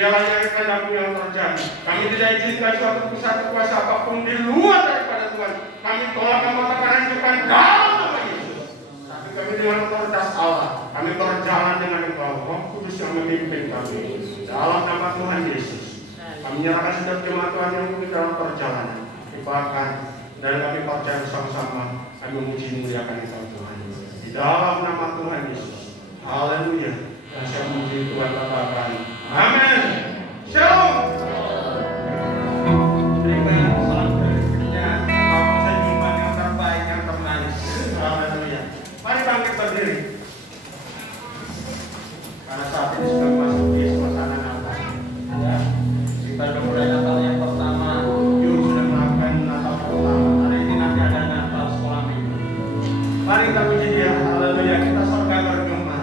Biarlah yang kehendak-Mu yang terjadi. Kami tidak izinkan suatu pusat kuasa apapun di luar daripada Tuhan. Kami tolak memotongkan hancurkan dalam nama Yesus. Tapi kami dengan otoritas Allah, kami berjalan dengan Engkau, Roh Kudus yang memimpin kami. Dalam nama Tuhan Yesus, kami menyerahkan setiap jemaat Tuhan yang mungkin dalam perjalanan. Bahkan dan kami percaya bersama-sama, kami memuji muliakan Engkau Tuhan. Di dalam nama Tuhan Yesus. Haleluya. Dan saya memuji Tuhan Bapa kami. Amin. Shalom. Terima salam berikutnya. Bapak senyuman yang terbaik, yang termanis. Haleluya. Mari bangkit berdiri. Karena saat ini sudah memasuki suasana Natal. Ya. Kita sudah mulai Natal yang pertama. Yuk sudah melakukan Natal pertama. Hari ini nanti ada Natal sekolah minggu. Mari kita puji Dia. Haleluya. Kita surga berjumpa.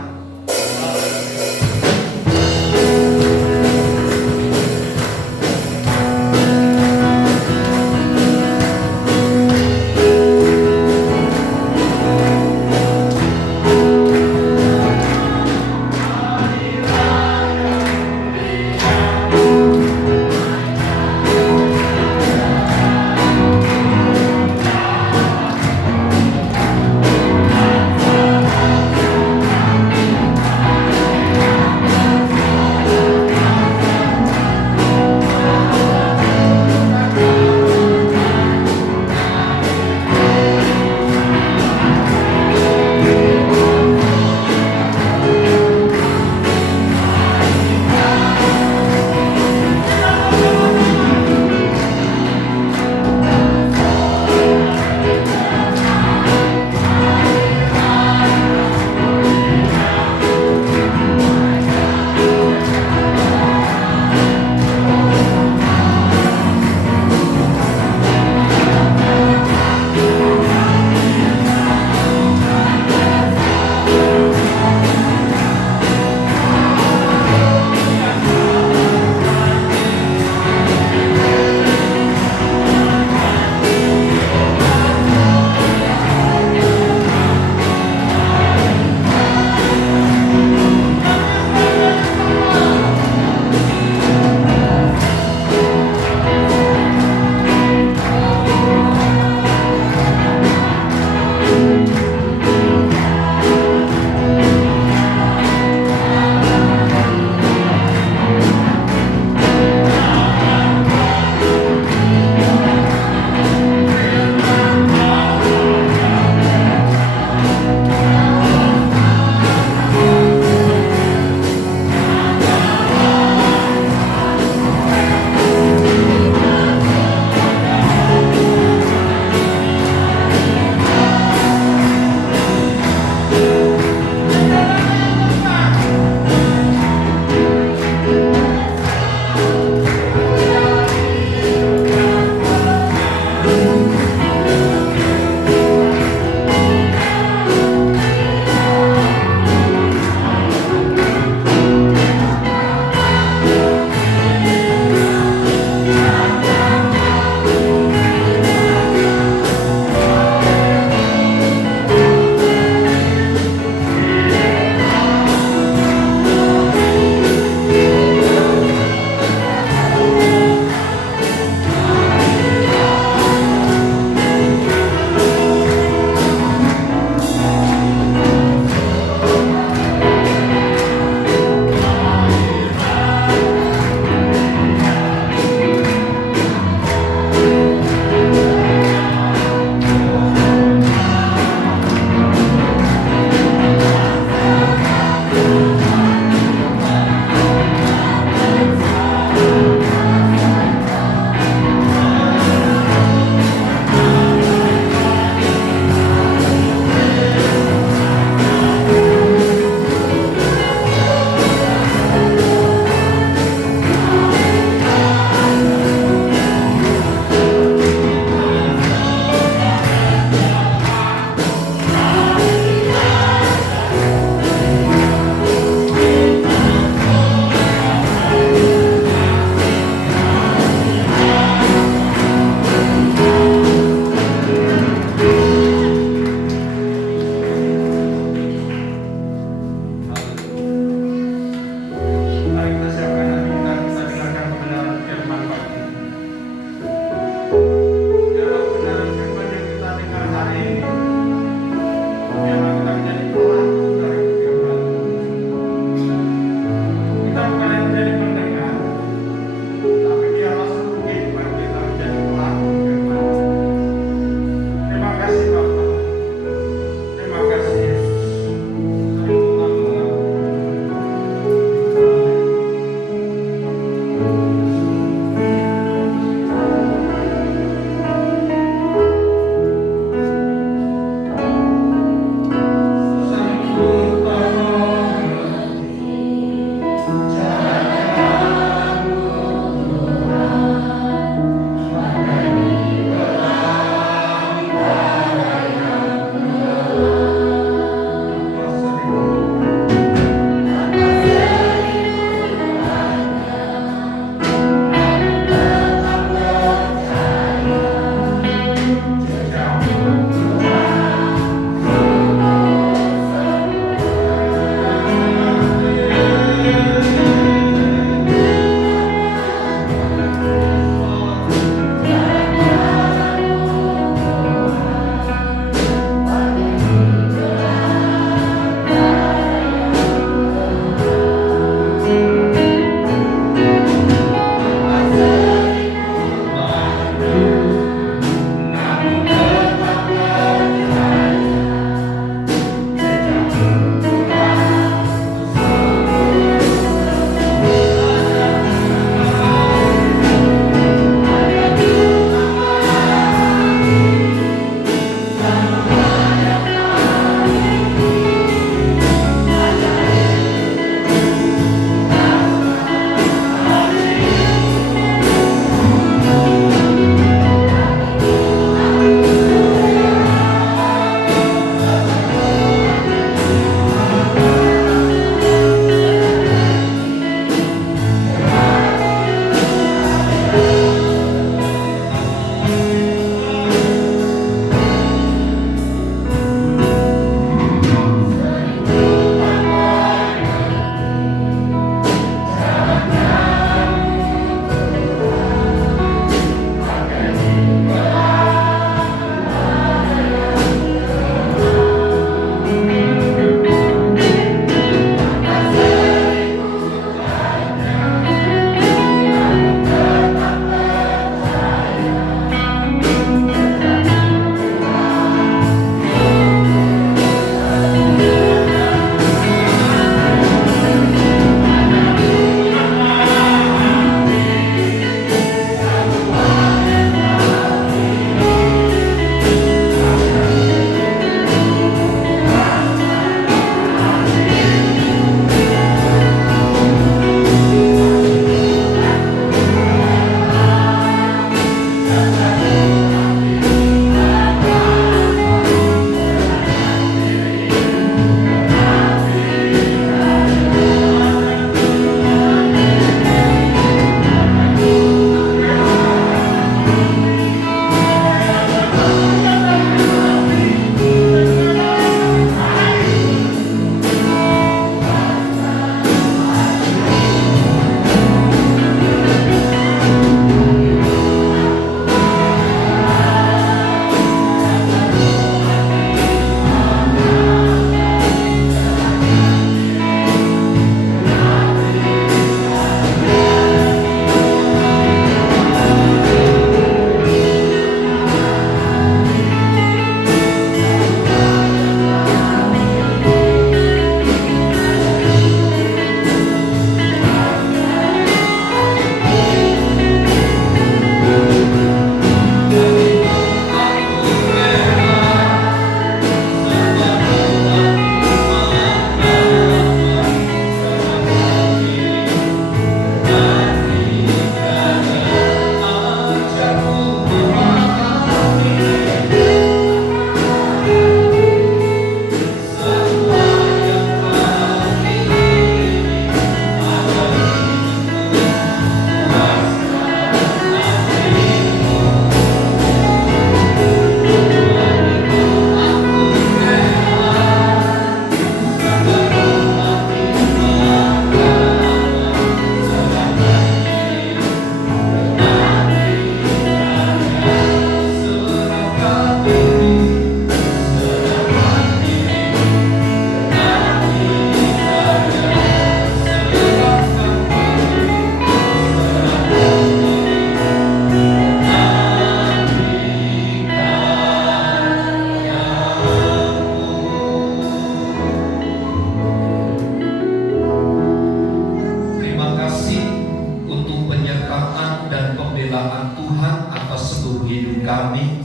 pembelaan Tuhan atas seluruh hidup kami.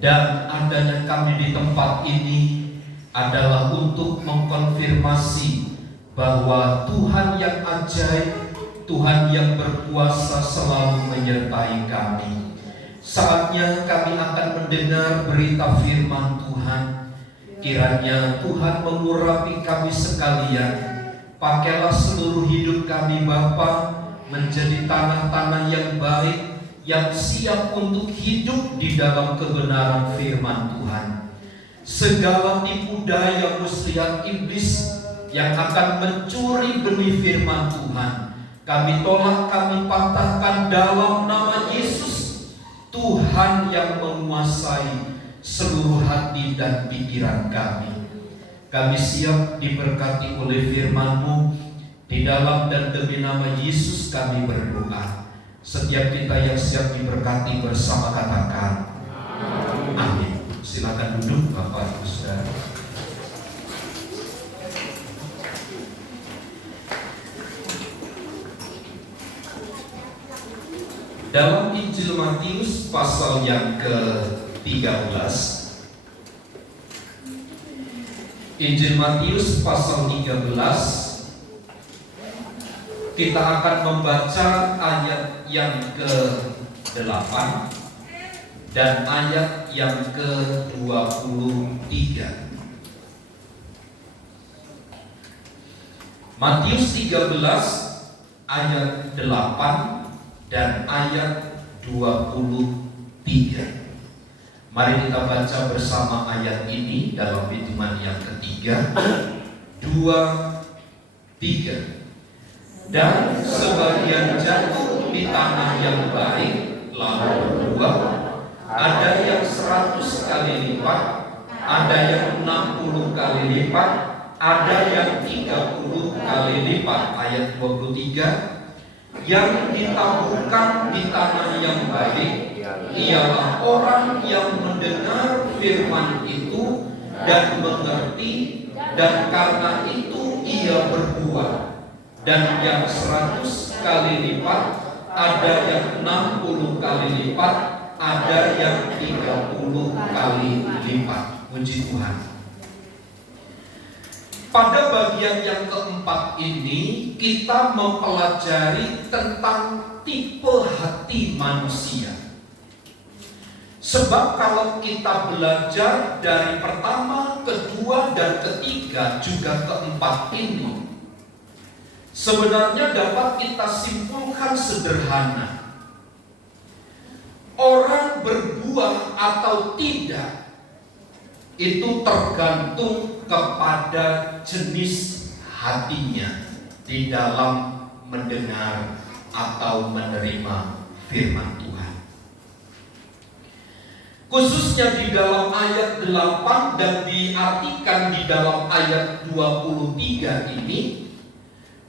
Dan adanya kami di tempat ini adalah untuk mengkonfirmasi bahwa Tuhan yang ajaib, Tuhan yang berkuasa selalu menyertai kami. Saatnya kami akan mendengar berita firman Tuhan. Kiranya Tuhan mengurapi kami sekalian. Pakailah seluruh hidup kami Bapa menjadi tanah-tanah yang baik, yang siap untuk hidup di dalam kebenaran firman Tuhan. Segala tipu daya muslihat iblis yang akan mencuri benih firman Tuhan, kami tolak, kami patahkan dalam nama Yesus. Tuhan yang menguasai seluruh hati dan pikiran kami. Kami siap diberkati oleh firman-Mu. Di dalam dan demi nama Yesus kami berdoa. Setiap kita yang siap diberkati bersama katakan amin. Silakan duduk Bapak Ibu Saudara. Dalam Injil Matius pasal yang ke-13, Injil Matius pasal 13, kita akan membaca ayat yang ke-8 dan ayat yang ke-23. Matius 13 ayat 8 dan ayat 23. Mari kita baca bersama ayat ini dalam hitungan yang ketiga, 2, 3. Dan sebagian jatuh di tanah yang baik lalu berbuah, ada yang 100 kali lipat, ada yang 60 kali lipat, ada yang 30 kali lipat. Ayat 23. Yang ditaburkan di tanah yang baik ialah orang yang mendengar firman itu dan mengerti, dan karena itu ia berbuah. Dan yang 100 kali lipat, ada yang 60 kali lipat, ada yang 30 kali lipat. Puji Tuhan. Pada bagian yang keempat ini kita mempelajari tentang tipe hati manusia. Sebab kalau kita belajar dari pertama, kedua, dan ketiga, juga keempat ini, sebenarnya dapat kita simpulkan sederhana. Orang berbuah atau tidak itu tergantung kepada jenis hatinya di dalam mendengar atau menerima firman Tuhan. Khususnya di dalam ayat 8 dan diartikan di dalam ayat 23 ini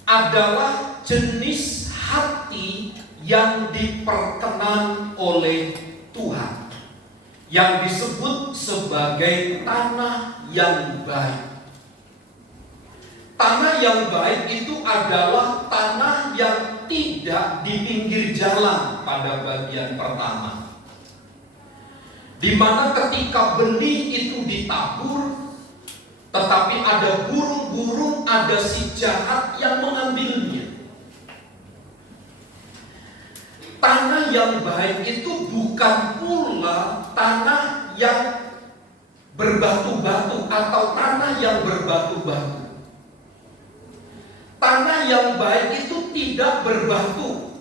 adalah jenis hati yang diperkenan oleh Tuhan, yang disebut sebagai tanah yang baik. Tanah yang baik itu adalah tanah yang tidak di pinggir jalan pada bagian pertama, di mana ketika benih itu ditabur, tetapi ada burung-burung, ada si jahat yang mengambilnya. Tanah yang baik itu bukan pula tanah yang berbatu-batu atau tanah yang berbatu-batu. Tanah yang baik itu tidak berbatu.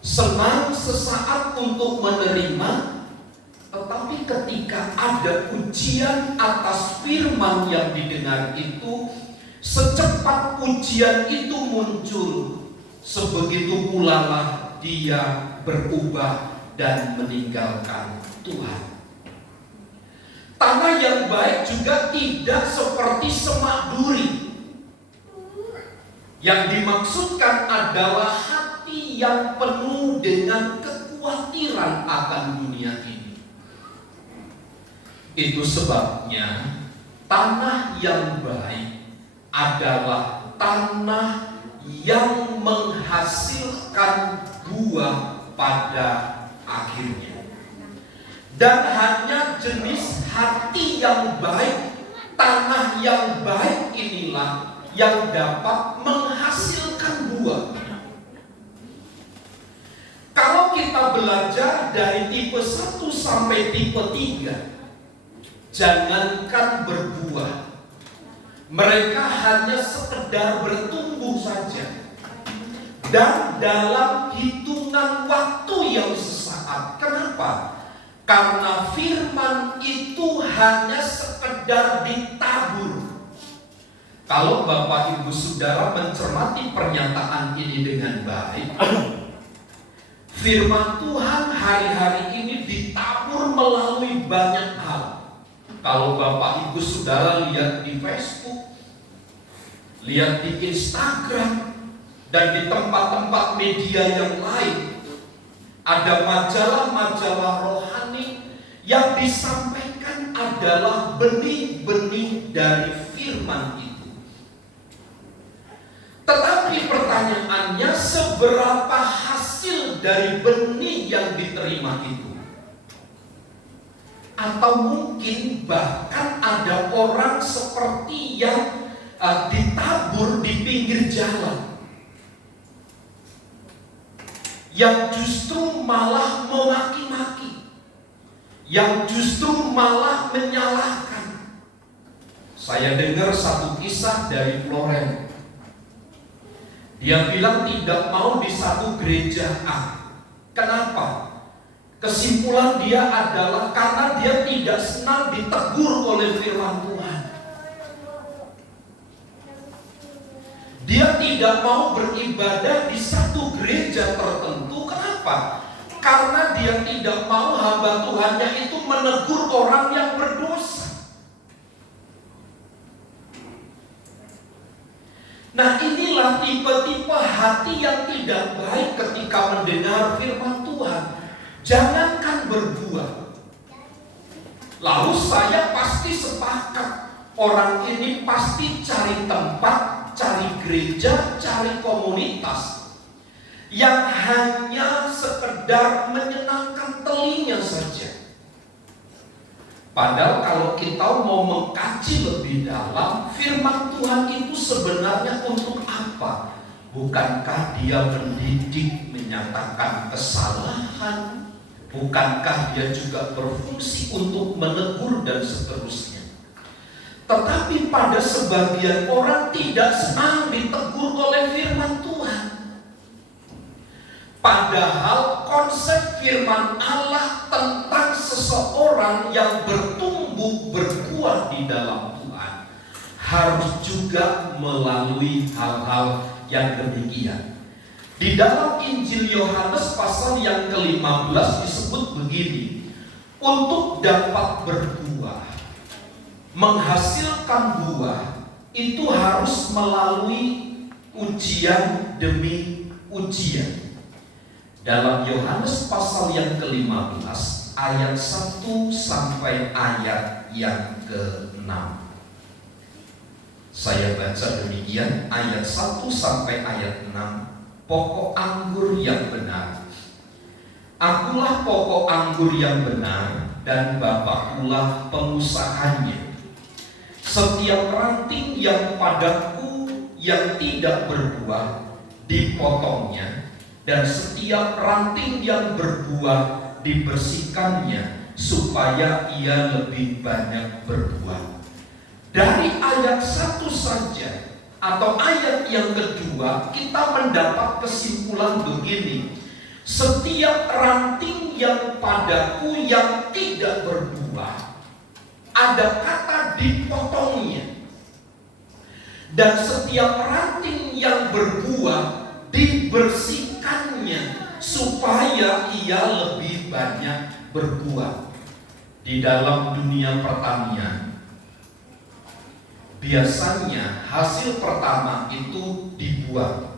Senang sesaat untuk menerima, tetapi ketika ada ujian atas firman yang didengar itu, secepat ujian itu muncul, sebegitu pula lah dia berubah dan meninggalkan Tuhan. Tanah yang baik juga tidak seperti semak duri. Yang dimaksudkan adalah hati yang penuh dengan kekhawatiran akan dunia ini. Itu sebabnya tanah yang baik adalah tanah yang menghasilkan buah pada akhirnya. Dan hanya jenis hati yang baik, tanah yang baik inilah yang dapat menghasilkan buah. Kalau kita belajar dari tipe 1 sampai tipe 3, jangankan berbuah, mereka hanya sekedar bertumbuh saja. Dan dalam hitungan waktu yang sesaat. Kenapa? Karena firman itu hanya sekedar ditabur. Kalau Bapak Ibu Saudara mencermati pernyataan ini dengan baik, firman Tuhan hari-hari ini ditabur melalui banyak hal. Kalau Bapak Ibu Saudara lihat di Facebook, lihat di Instagram, dan di tempat-tempat media yang lain, ada majalah-majalah rohani yang disampaikan adalah benih-benih dari firman itu. Tetapi pertanyaannya, seberapa hasil dari benih yang diterima itu? Atau mungkin bahkan ada orang seperti yang ditabur di pinggir jalan, yang justru malah memaki-maki, yang justru malah menyalahkan. Saya dengar satu kisah dari Florence. Dia bilang tidak mau di satu gereja A. Kenapa? Kesimpulan dia adalah karena dia tidak senang ditegur oleh firman Tuhan. Dia tidak mau beribadah di satu gereja tertentu. Kenapa? Karena dia tidak mau hamba Tuhannya itu menegur orang yang berdosa. Nah, inilah tipe-tipe hati yang tidak baik ketika mendengar firman Tuhan. Jangankan berbuah. Lalu saya pasti sepakat, orang ini pasti cari tempat, cari gereja, cari komunitas yang hanya sekedar menyenangkan telinga saja. Padahal kalau kita mau mengkaji lebih dalam, firman Tuhan itu sebenarnya untuk apa? Bukankah dia mendidik, menyatakan kesalahan? Bukankah dia juga berfungsi untuk menegur dan seterusnya? Tetapi pada sebagian orang tidak senang ditegur oleh firman Tuhan. Padahal konsep firman Allah tentang seseorang yang bertumbuh berbuah di dalam Tuhan harus juga melalui hal-hal yang demikian. Di dalam Injil Yohanes pasal yang ke-15 disebut begini, untuk dapat berbuah, menghasilkan buah, itu harus melalui ujian demi ujian. Dalam Yohanes pasal yang ke-15 ayat 1 sampai ayat yang ke-6. Saya baca demikian, ayat 1 sampai ayat 6. Pokok anggur yang benar. Akulah pokok anggur yang benar, dan Bapakkulah pengusahanya. Setiap ranting yang padaku yang tidak berbuah dipotongnya, dan setiap ranting yang berbuah dibersihkannya, supaya ia lebih banyak berbuah. Dari ayat 1 saja atau ayat yang kedua, kita mendapat kesimpulan begini: setiap ranting yang padaku yang tidak berbuah, ada kata dipotongnya. Dan setiap ranting yang berbuah dibersihkannya, supaya ia lebih banyak berbuah. Di dalam dunia pertanian, biasanya hasil pertama itu dibuang.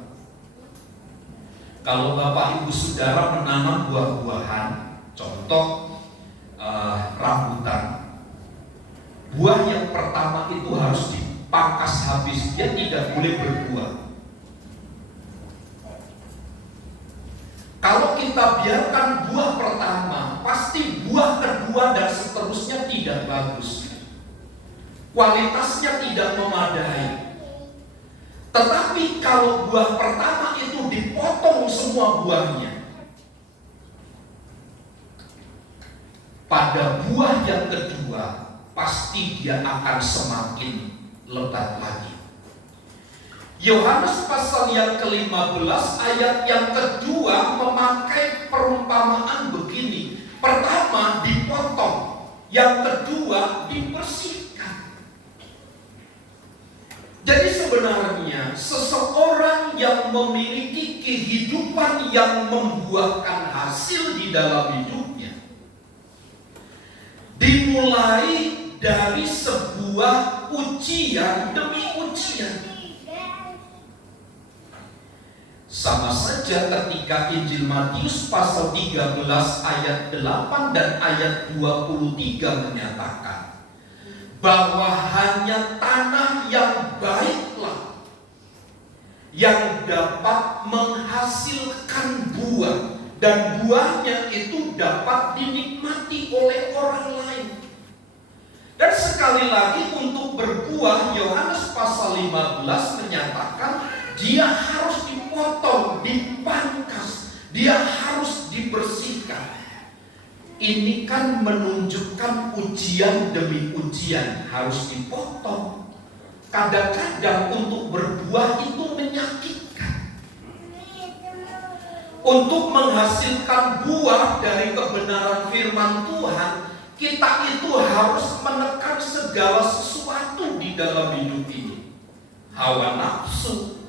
Kalau Bapak Ibu Saudara menanam buah-buahan, contoh rambutan, buah yang pertama itu harus dipangkas habis, dia tidak boleh berbuah. Kalau kita biarkan buah pertama, pasti buah kedua dan seterusnya tidak bagus. Kualitasnya tidak memadai. Tetapi kalau buah pertama itu dipotong semua buahnya, pada buah yang kedua pasti dia akan semakin lebat lagi. Yohanes pasal yang ke-15 ayat yang kedua memakai perumpamaan begini. Pertama dipotong, yang kedua dibersihkan. Jadi sebenarnya seseorang yang memiliki kehidupan yang membuahkan hasil di dalam hidupnya dimulai dari sebuah ujian demi ujian. Sama saja ketika Injil Matius pasal 13 ayat 8 dan ayat 23 menyatakan bahwa hanya tanah yang baiklah yang dapat menghasilkan buah, dan buahnya itu dapat dinikmati oleh orang lain. Dan sekali lagi untuk berbuah, Yohanes pasal 15 menyatakan dia harus dipotong, dipangkas, dia harus dibersihkan. Ini kan menunjukkan ujian demi ujian harus dipotong. Kadang-kadang untuk berbuah itu menyakitkan. Untuk menghasilkan buah dari kebenaran firman Tuhan, kita itu harus menekan segala sesuatu di dalam hidup ini. Hawa nafsu,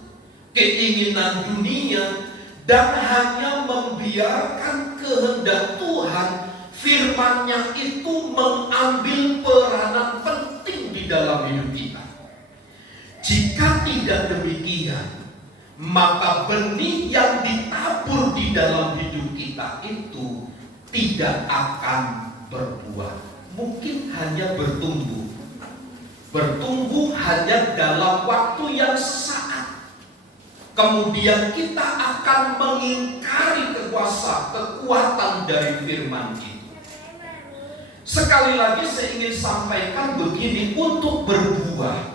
keinginan dunia, dan hanya membiarkan kehendak Tuhan, firman-Nya itu mengambil peranan penting di dalam hidup kita. Jika tidak demikian, maka benih yang ditabur di dalam hidup kita itu tidak akan berbuah. Mungkin hanya bertumbuh. Bertumbuh hanya dalam waktu yang sesaat. Kemudian kita akan mengingkari kekuatan dari firman itu. Sekali lagi saya ingin sampaikan begini, untuk berbuah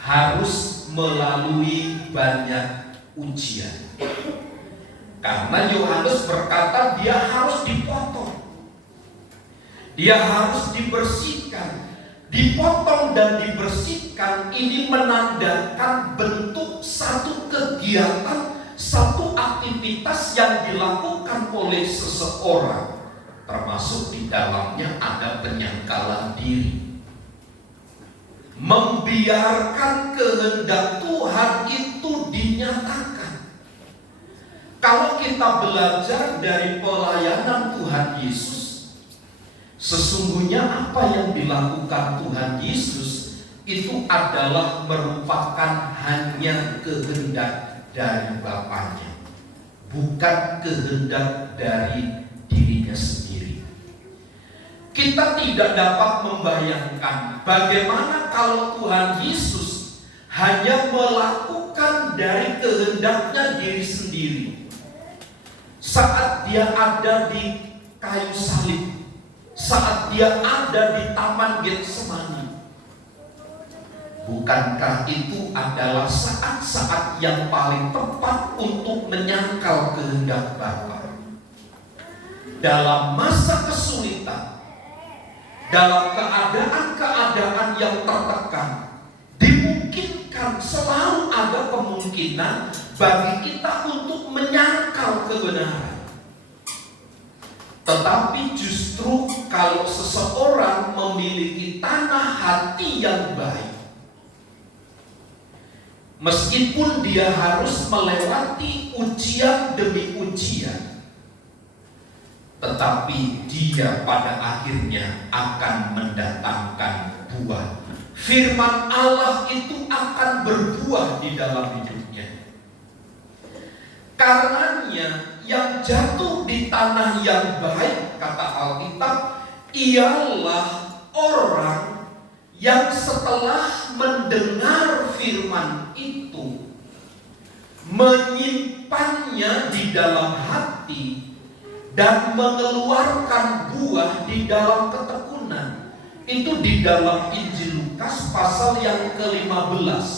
harus melalui banyak ujian. Karena Yohanes berkata dia harus dipotong, dia harus dibersihkan. Dipotong dan dibersihkan ini menandakan bentuk satu kegiatan, satu aktivitas yang dilakukan oleh seseorang, termasuk di dalamnya ada penyangkalan diri. Membiarkan kehendak Tuhan itu dinyatakan. Kalau kita belajar dari pelayanan Tuhan Yesus, sesungguhnya apa yang dilakukan Tuhan Yesus itu adalah merupakan hanya kehendak dari Bapaknya, bukan kehendak dari dirinya sendiri. Kita tidak dapat membayangkan bagaimana kalau Tuhan Yesus hanya melakukan dari kehendaknya diri sendiri. Saat dia ada di kayu salib, saat dia ada di Taman Getsemani, bukankah itu adalah saat-saat yang paling tepat untuk menyangkal kehendak Bapa? Dalam masa kesulitan, dalam keadaan-keadaan yang tertekan, dimungkinkan, selalu ada kemungkinan bagi kita untuk menyangkal kebenaran. Tetapi justru kalau seseorang memiliki tanah hati yang baik, meskipun dia harus melewati ujian demi ujian, tetapi dia pada akhirnya akan mendatangkan buah. Firman Allah itu akan berbuah di dalam hidupnya. Karenanya yang jatuh di tanah yang baik, kata Alkitab, ialah orang yang setelah mendengar firman itu menyimpannya di dalam hati, hati dan mengeluarkan buah di dalam ketekunan. Itu di dalam Injil Lukas pasal yang ke-15.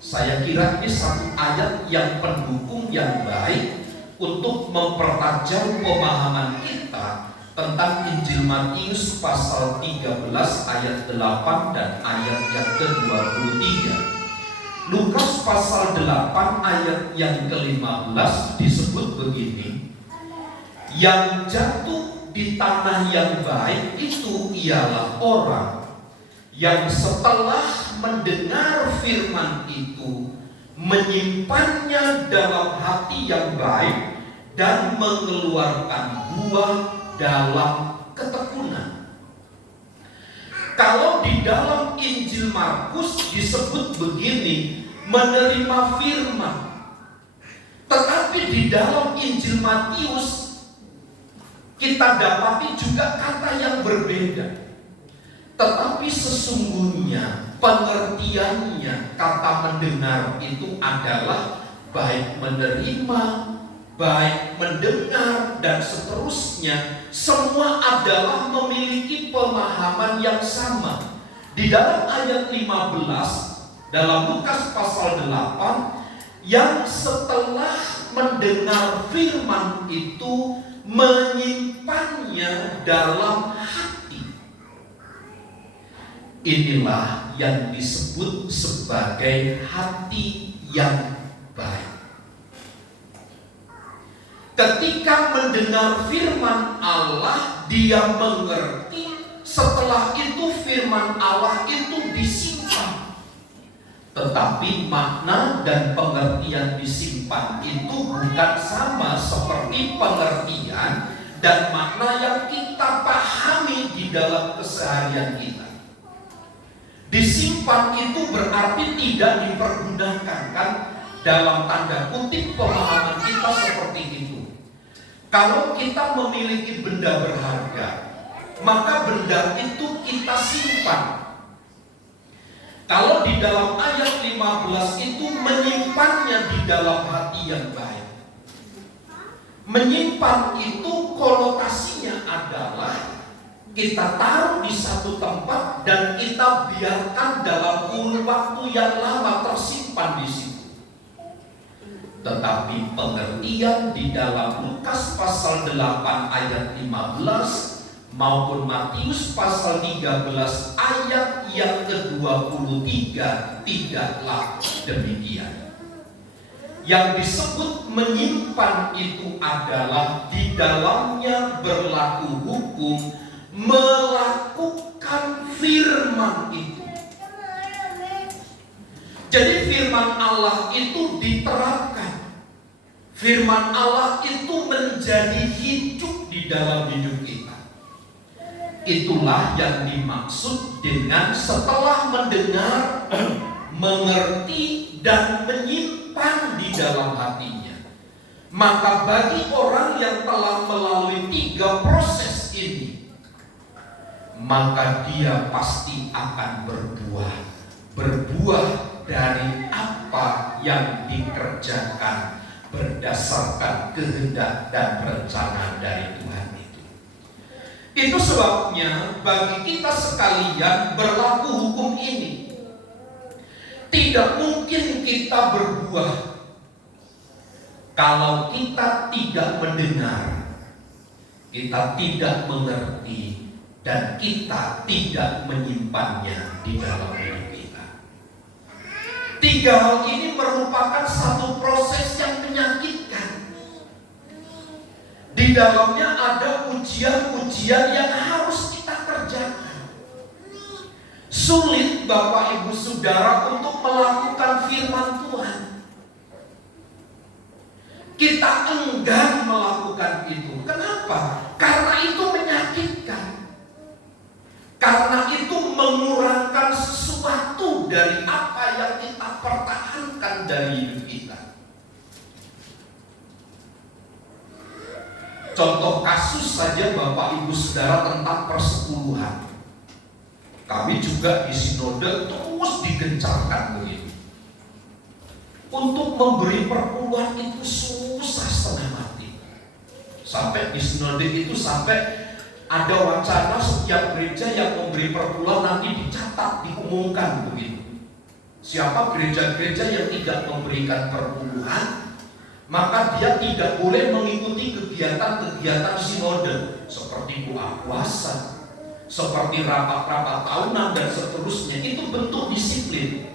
Saya kira ini satu ayat yang pendukung yang baik untuk mempertajam pemahaman kita tentang Injil Matius pasal 13 ayat 8 dan ayat yang ke-23. Lukas pasal 8 ayat yang ke-15 disebut begini: yang jatuh di tanah yang baik itu ialah orang yang setelah mendengar firman itu menyimpannya dalam hati yang baik dan mengeluarkan buah dalam ketekunan. Kalau di dalam Injil Markus disebut begini, menerima firman. Tetapi di dalam Injil Matius kita dapati juga kata yang berbeda. Tetapi sesungguhnya pengertiannya kata mendengar itu adalah baik menerima, baik mendengar, dan seterusnya. Semua adalah memiliki pemahaman yang sama. Di dalam ayat 15 dalam Lukas pasal 8, yang setelah mendengar firman itu menyimpannya dalam hati. Inilah yang disebut sebagai hati yang baik. Ketika mendengar firman Allah, dia mengerti. Setelah itu firman Allah itu disimpan. Tetapi makna dan pengertian disimpan itu bukan sama seperti pengertian dan makna yang kita pahami di dalam keseharian kita. Disimpan itu berarti tidak dipergunakan, kan? Dalam tanda kutip pemahaman kita seperti itu. Kalau kita memiliki benda berharga, maka benda itu kita simpan. Kalau di dalam ayat 15 itu menyimpannya di dalam hati yang baik. Menyimpan itu konotasinya adalah kita taruh di satu tempat dan kita biarkan dalam kurun waktu yang lama tersimpan di situ. Tetapi pengertian di dalam Lukas pasal 8 ayat 15 maupun Matius pasal 13 ayat yang ke-23 tidaklah demikian. Yang disebut menyimpan itu adalah di dalamnya berlaku hukum, melakukan firman itu. Jadi firman Allah itu diterapkan. Firman Allah itu menjadi hidup di dalam hidup kita. Itulah yang dimaksud dengan setelah mendengar, mengerti, dan menyimpan di dalam hatinya. Maka bagi orang yang telah melalui 3 proses ini, maka dia pasti akan berbuah. Berbuah dari apa yang dikerjakan berdasarkan kehendak dan rencana dari Tuhan itu. Itu sebabnya bagi kita sekalian berlaku hukum ini. Tidak mungkin kita berbuah kalau kita tidak mendengar, kita tidak mengerti, dan kita tidak menyimpannya di dalam hidup kita. 3 hal ini merupakan satu proses yang menyakitkan. Di dalamnya ada ujian-ujian yang harus kita kerjakan. Sulit Bapak Ibu Saudara untuk melakukan firman Tuhan. Kita enggan melakukan itu. Kenapa? Karena itu menyakitkan. Karena itu mengurangkan sesuatu dari apa yang kita pertahankan dari hidup kita. Contoh kasus saja Bapak Ibu Saudara tentang persepuluhan. Kami juga di sinode terus digencarkan begitu. Untuk memberi perpuluhan itu susah setengah mati. Sampai di sinode itu sampai ada wacana setiap gereja yang memberi perpuluhan nanti dicatat, diumumkan begitu. Siapa gereja-gereja yang tidak memberikan perpuluhan, maka dia tidak boleh mengikuti kegiatan-kegiatan sinode seperti buka puasa, seperti rapat-rapat tahunan dan seterusnya. Itu bentuk disiplin.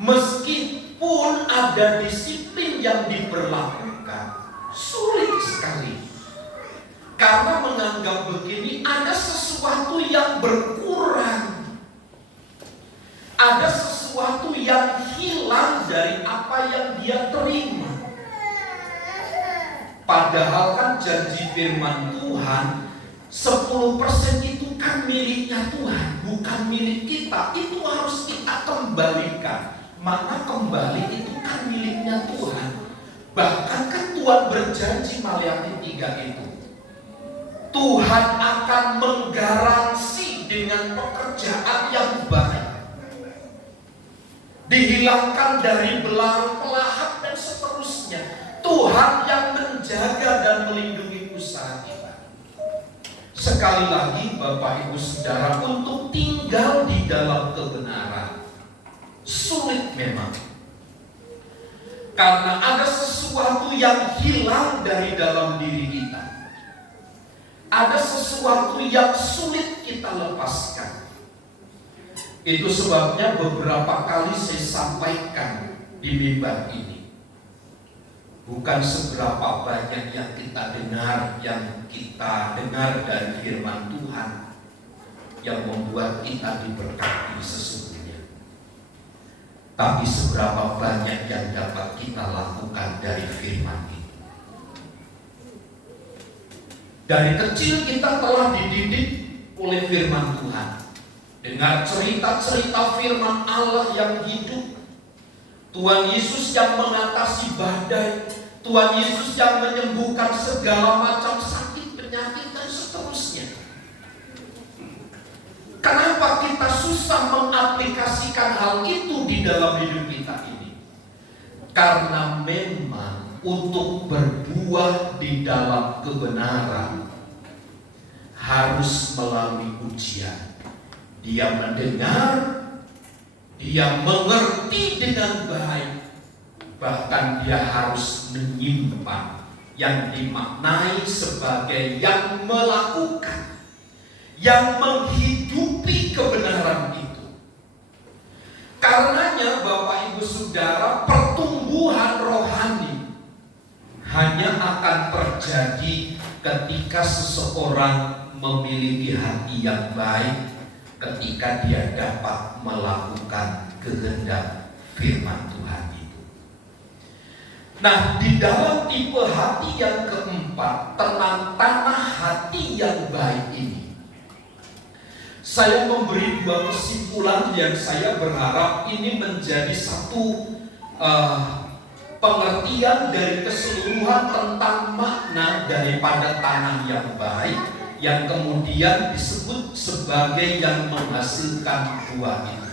Meskipun ada disiplin yang diberlakukan, sulit sekali. Karena menganggap begini, ada sesuatu yang berkurang, ada sesuatu yang hilang dari apa yang dia terima. Padahal kan janji firman Tuhan 10% itu kan miliknya Tuhan, bukan milik kita. Itu harus kita kembalikan. Maka kembali itu kan miliknya Tuhan. Bahkan kan Tuhan berjanji Maleakhi 3 itu, Tuhan akan menggaransi dengan pekerjaan yang baik, dihilangkan dari belang, pelahap dan seterusnya. Tuhan yang menjaga dan melindungi usaha kita. Sekali lagi Bapak Ibu Saudara, untuk tinggal di dalam kebenaran sulit memang. Karena ada sesuatu yang hilang dari dalam diri kita. Ada sesuatu yang sulit kita lepaskan. Itu sebabnya beberapa kali saya sampaikan di mimbar ini, bukan seberapa banyak yang kita dengar dari firman Tuhan yang membuat kita diberkati sesungguhnya, tapi seberapa banyak yang dapat kita lakukan dari firman itu. Dari kecil kita telah dididik oleh firman Tuhan, dengar cerita-cerita firman Allah yang hidup. Tuhan Yesus yang mengatasi badai, Tuhan Yesus yang menyembuhkan segala macam sakit, penyakit dan seterusnya. Kenapa kita susah mengaplikasikan hal itu di dalam hidup kita ini? Karena memang untuk berbuah di dalam kebenaran harus melalui ujian. Dia mendengar, dia mengerti dengan baik, bahkan dia harus menyimpan, yang dimaknai sebagai yang melakukan, yang menghidupi kebenaran itu. Karenanya Bapak Ibu Saudara, pertumbuhan rohani hanya akan terjadi ketika seseorang memiliki hati yang baik, ketika dia dapat melakukan kehendak firman Tuhan itu. Nah, di dalam tipe hati yang keempat, tenang tanah hati yang baik ini, saya memberi 2 kesimpulan yang saya berharap ini menjadi satu pengertian dari keseluruhan tentang makna daripada tanah yang baik, yang kemudian disebut sebagai yang menghasilkan buah itu.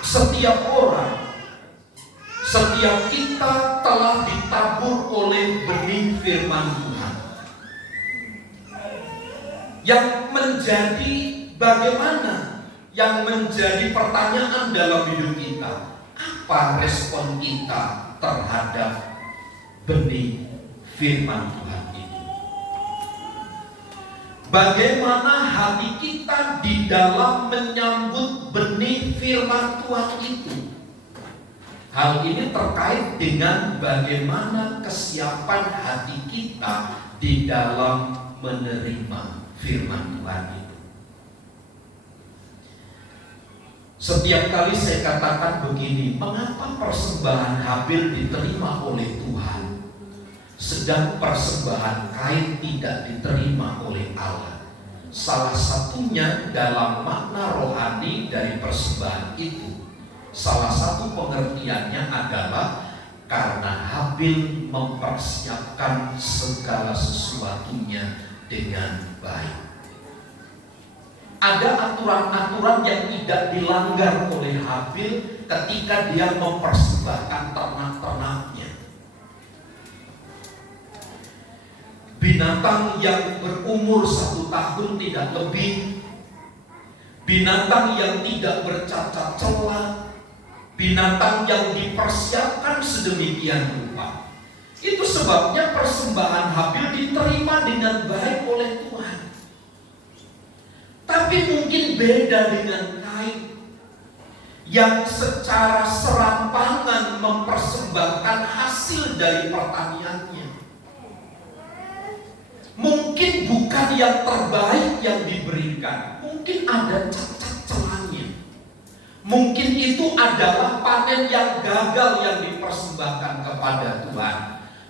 Setiap orang, setiap kita telah ditabur oleh benih firman Tuhan, yang menjadi bagaimana, yang menjadi pertanyaan dalam hidup kita. Apa respon kita terhadap benih firman Tuhan itu? Bagaimana hati kita di dalam menyambut benih firman Tuhan itu? Hal ini terkait dengan bagaimana kesiapan hati kita di dalam menerima firman Tuhan itu. Setiap kali saya katakan begini, mengapa persembahan Habil diterima oleh Tuhan, sedang persembahan Kain tidak diterima oleh Allah? Salah satunya dalam makna rohani dari persembahan itu, salah satu pengertiannya adalah karena Habil mempersiapkan segala sesuatunya dengan baik. Ada aturan-aturan yang tidak dilanggar oleh Habil ketika dia mempersembahkan ternak-ternaknya. binatang yang berumur 1 tahun tidak lebih, binatang yang tidak bercacat celah, binatang yang dipersiapkan sedemikian rupa. Itu sebabnya persembahan Habil diterima dengan baik oleh Tuhan. Tapi mungkin beda dengan Kain yang secara serampangan mempersembahkan hasil dari pertaniannya. Mungkin bukan yang terbaik yang diberikan, mungkin ada cacat celahnya. Mungkin itu adalah panen yang gagal yang dipersembahkan kepada Tuhan.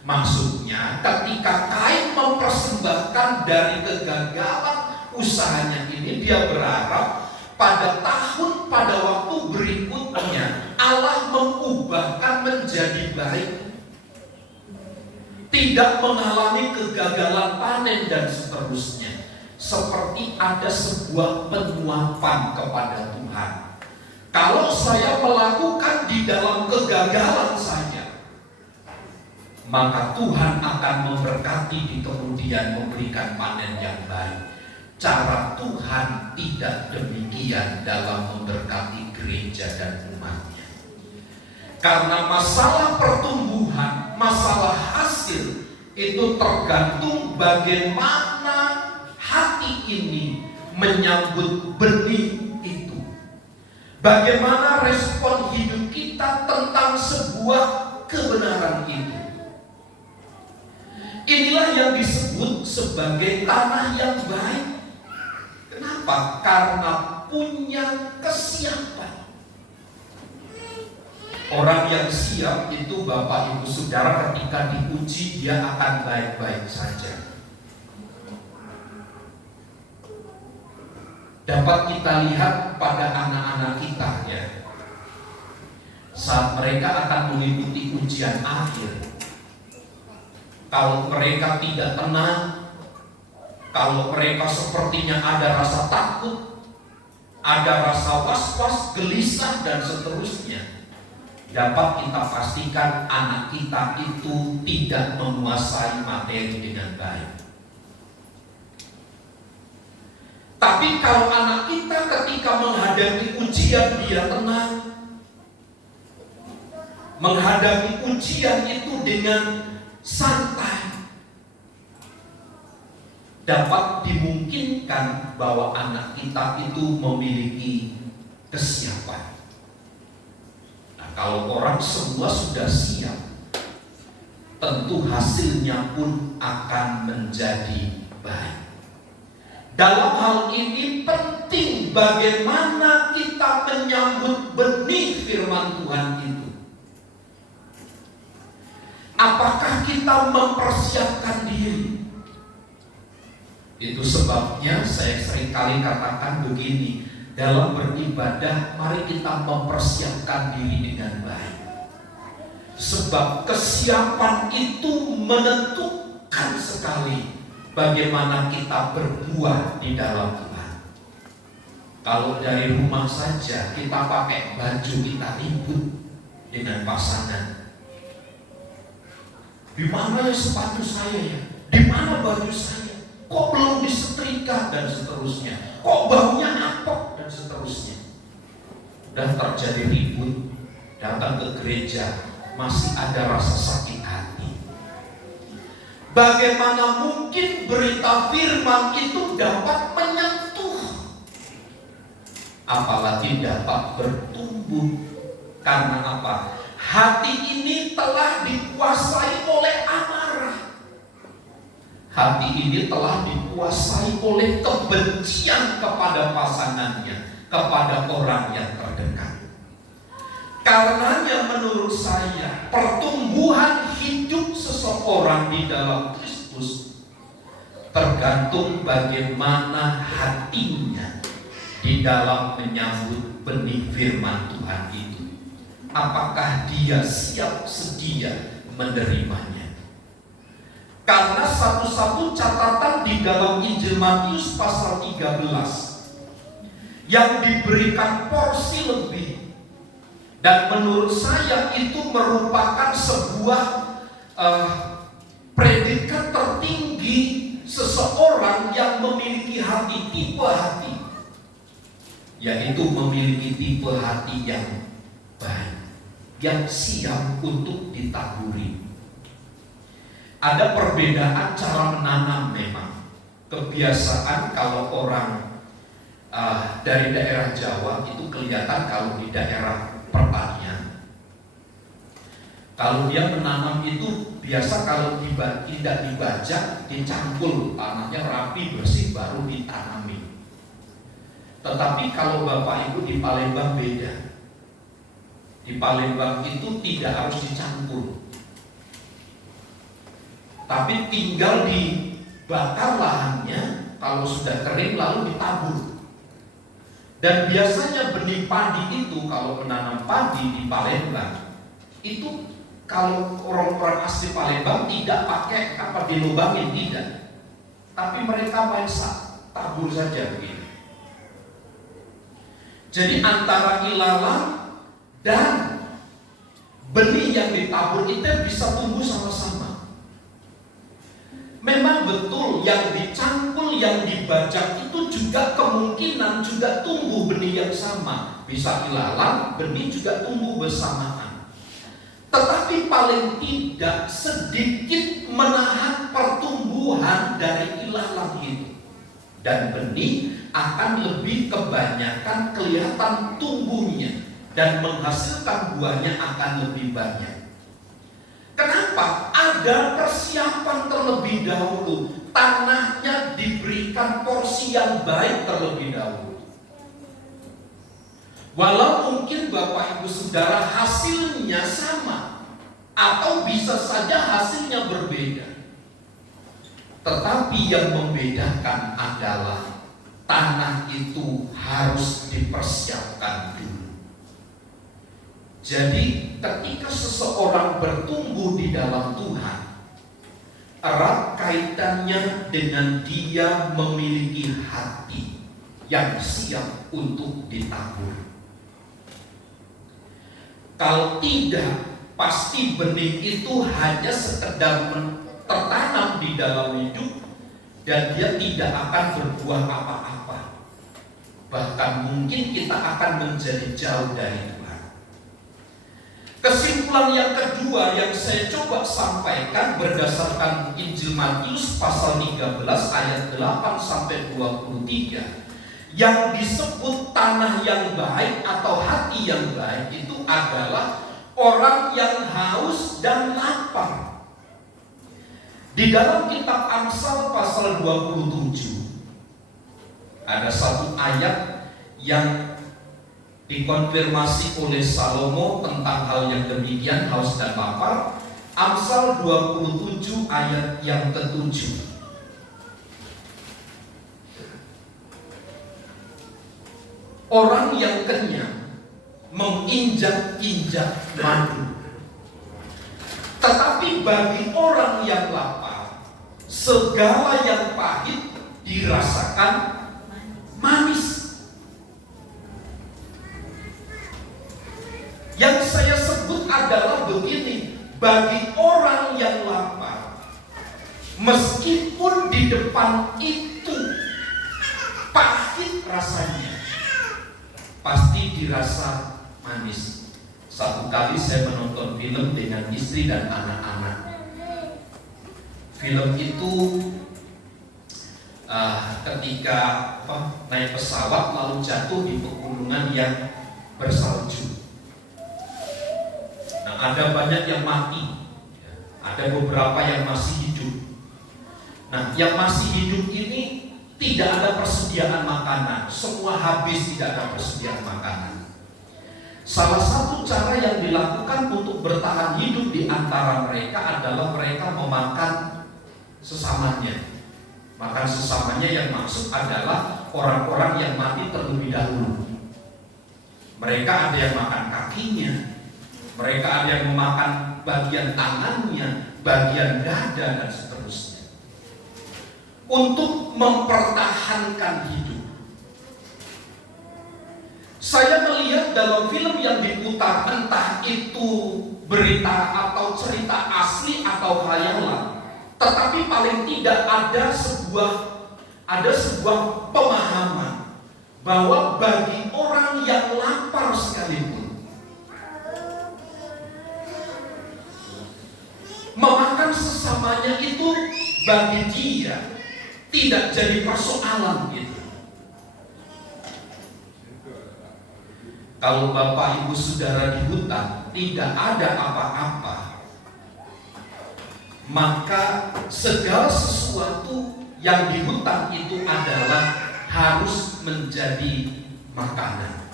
Maksudnya ketika Kain mempersembahkan dari kegagalan usahanya ini, dia berharap pada waktu berikutnya Allah mengubahkan menjadi baik, tidak mengalami kegagalan panen dan seterusnya. Seperti ada sebuah penyuapan kepada Tuhan. Kalau saya melakukan di dalam kegagalan saja, maka Tuhan akan memberkati di kemudian, memberikan panen yang baik. Cara Tuhan tidak demikian dalam memberkati gereja dan umatnya. Karena masalah pertumbuhan, masalah hasil itu tergantung bagaimana hati ini menyambut benih itu. Bagaimana respon hidup kita tentang sebuah kebenaran itu. Inilah yang disebut sebagai tanah yang baik. Kenapa? Karena punya kesiapan. Orang yang siap itu Bapak Ibu Saudara, ketika diuji dia akan baik-baik saja. Dapat kita lihat pada anak-anak kita ya. Saat mereka akan mengikuti ujian akhir, kalau mereka tidak tenang, kalau mereka sepertinya ada rasa takut, ada rasa was-was, gelisah dan seterusnya, dapat kita pastikan anak kita itu tidak menguasai materi dengan baik. Tapi kalau anak kita ketika menghadapi ujian dia tenang, menghadapi ujian itu dengan santai, dapat dimungkinkan bahwa anak kita itu memiliki kesiapan. Nah, kalau orang semua sudah siap, tentu hasilnya pun akan menjadi baik. Dalam hal ini penting bagaimana kita menyambut benih firman Tuhan itu. Apakah kita mempersiapkan diri? Itu sebabnya saya seringkali katakan begini, dalam beribadah mari kita mempersiapkan diri dengan baik. Sebab kesiapan itu menentukan sekali bagaimana kita berbuah di dalam Tuhan. Kalau dari rumah saja kita pakai baju, kita ribut dengan pasangan. Di mana ya sepatu saya ya? Di mana baju saya? Kok belum disetrika dan seterusnya? Kok baunya apok dan seterusnya? Dan terjadi ribut, datang ke gereja masih ada rasa sakit hati. Bagaimana mungkin berita firman itu dapat menyentuh, apalagi dapat bertumbuh? Karena apa? Hati ini telah dikuasai oleh amarah. Hati ini telah dikuasai oleh kebencian kepada pasangannya, kepada orang yang terdekat. Karenanya menurut saya, pertumbuhan hidup seseorang di dalam Kristus tergantung bagaimana hatinya di dalam menyambut benih firman Tuhan itu. Apakah dia siap sedia menerimanya? Karena satu-satu catatan di dalam Injil Matius pasal 13 yang diberikan porsi lebih, dan menurut saya itu merupakan sebuah predikat tertinggi seseorang yang memiliki hati, tipe hati, yaitu memiliki tipe hati yang baik, yang siap untuk ditaburi. Ada perbedaan cara menanam memang. Kebiasaan kalau orang dari daerah Jawa itu kelihatan kalau di daerah pertanian, kalau dia menanam itu biasa kalau tidak dibajak, dicangkul, tanahnya rapi bersih baru ditanami. Tetapi kalau Bapak Ibu di Palembang beda. Di Palembang itu tidak harus dicangkul, tapi tinggal dibakar lahannya, kalau sudah kering lalu ditabur. Dan biasanya benih padi itu, kalau menanam padi di Palembang itu, kalau orang-orang asli Palembang tidak pakai dilubangin, tidak, tapi mereka main tabur saja begini. Jadi antara ilalang dan benih yang ditabur itu bisa tumbuh sama-sama. Memang betul yang dicangkul, yang dibajak itu juga kemungkinan juga tumbuh benih yang sama. Bisa ilalang, benih juga tumbuh bersamaan. Tetapi paling tidak sedikit menahan pertumbuhan dari ilalang itu. Dan benih akan lebih kebanyakan kelihatan tumbuhnya dan menghasilkan buahnya akan lebih banyak. Kenapa? Ada persiapan terlebih dahulu. Tanahnya diberikan porsi yang baik terlebih dahulu. Walau mungkin Bapak Ibu Saudara hasilnya sama, atau bisa saja hasilnya berbeda, tetapi yang membedakan adalah tanah itu harus dipersiapkan dulu. Jadi ketika seseorang bertumbuh di dalam Tuhan, erat kaitannya dengan dia memiliki hati yang siap untuk ditabur. Kalau tidak, pasti benih itu hanya sekedar tertanam di dalam hidup dan dia tidak akan berbuah apa-apa. Bahkan mungkin kita akan menjadi jauh dari Tuhan. Kesimpulan yang kedua yang saya coba sampaikan berdasarkan Injil Matius pasal 13 ayat 8 sampai 23, yang disebut tanah yang baik atau hati yang baik itu adalah orang yang haus dan lapar. Di dalam kitab Amsal pasal 27 ada satu ayat yang dikonfirmasi oleh Salomo tentang hal yang demikian, haus dan lapar. Amsal 27 ayat yang ke-7. Orang yang kenyang menginjak-injak madu, tetapi bagi orang yang lapar, segala yang pahit dirasakan manis. Yang saya sebut adalah begini, bagi orang yang lapar, meskipun di depan itu pahit rasanya, pasti dirasa manis. Satu kali saya menonton film dengan istri dan anak-anak. Film itu ketika naik pesawat lalu jatuh di pegunungan yang bersalju. Nah, ada banyak yang mati, ada beberapa yang masih hidup. Nah, yang masih hidup ini tidak ada persediaan makanan, semua habis, tidak ada persediaan makanan. Salah satu cara yang dilakukan untuk bertahan hidup di antara mereka adalah mereka memakan sesamanya. Makan sesamanya yang maksud adalah orang-orang yang mati terlebih dahulu. Mereka ada yang makan kakinya, mereka ada yang memakan bagian tangannya, bagian dada dan seterusnya, untuk mempertahankan hidup. Saya melihat dalam film yang diputar, entah itu berita atau cerita asli atau khayalan, tetapi paling tidak ada sebuah pemahaman bahwa bagi orang yang lapar sekalipun, memakan sesamanya itu bagi dia tidak jadi persoalan gitu. Kalau Bapak Ibu Saudara di hutan tidak ada apa-apa, maka segala sesuatu yang di hutan itu adalah harus menjadi makanan.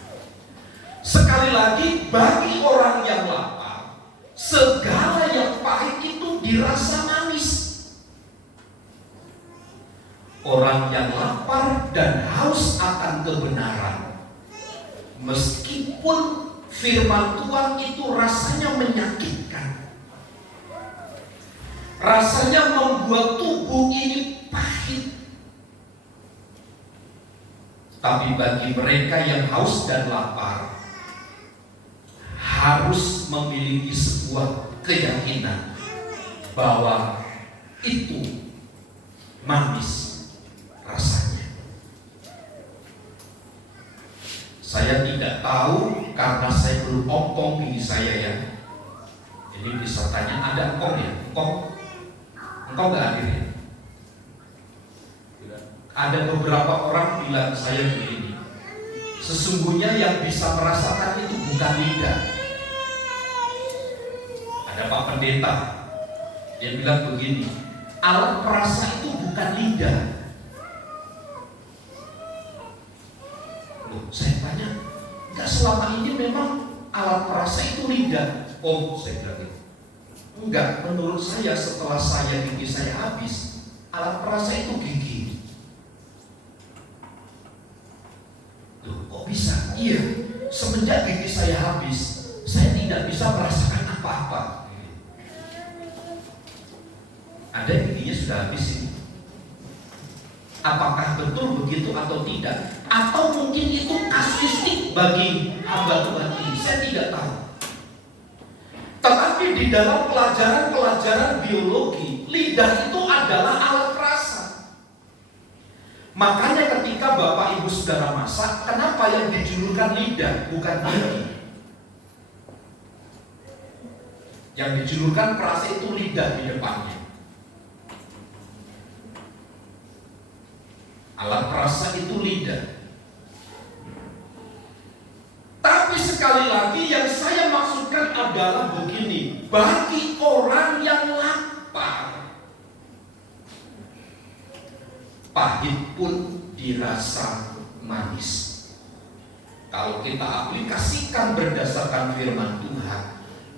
Sekali lagi, bagi orang yang lapar, segala yang pahit itu dirasa manis. Orang yang lapar dan haus akan kebenaran, meskipun firman Tuhan itu rasanya menyakitkan, rasanya membuat tubuh ini pahit, tapi bagi mereka yang haus dan lapar, harus memiliki sebuah keyakinan bahwa itu manis rasanya. Saya tidak tahu karena saya belum ompong gigi saya ya. Jadi bisa tanya, ada engkong ya? Engkong nggak hadir ya? Ada beberapa orang bilang saya begini, sesungguhnya yang bisa merasakan itu bukan lidah. Ada Pak Pendeta, dia bilang begini, alat perasa itu bukan lidah. Loh, saya tanya, enggak selama ini memang alat perasa itu lidah? Oh, saya bilang gitu. Enggak, menurut saya setelah gigi saya habis, alat perasa itu gigi. Loh, kok bisa? Iya, semenjak gigi saya habis, saya tidak bisa merasakan apa-apa. Ada giginya sudah habis ini. Apakah betul begitu atau tidak? Atau mungkin itu kasuistik bagi hamba Tuhan ini, saya tidak tahu. Tetapi di dalam pelajaran biologi, lidah itu adalah alat perasa. Makanya ketika Bapak Ibu Saudara masak, kenapa yang dijulurkan lidah bukan gigi? Yang dijulurkan perasa itu lidah di depannya. Alat perasa itu lidah. Tapi sekali lagi yang saya maksudkan adalah begini, bagi orang yang lapar, pahit pun dirasa manis. Kalau kita aplikasikan berdasarkan firman Tuhan,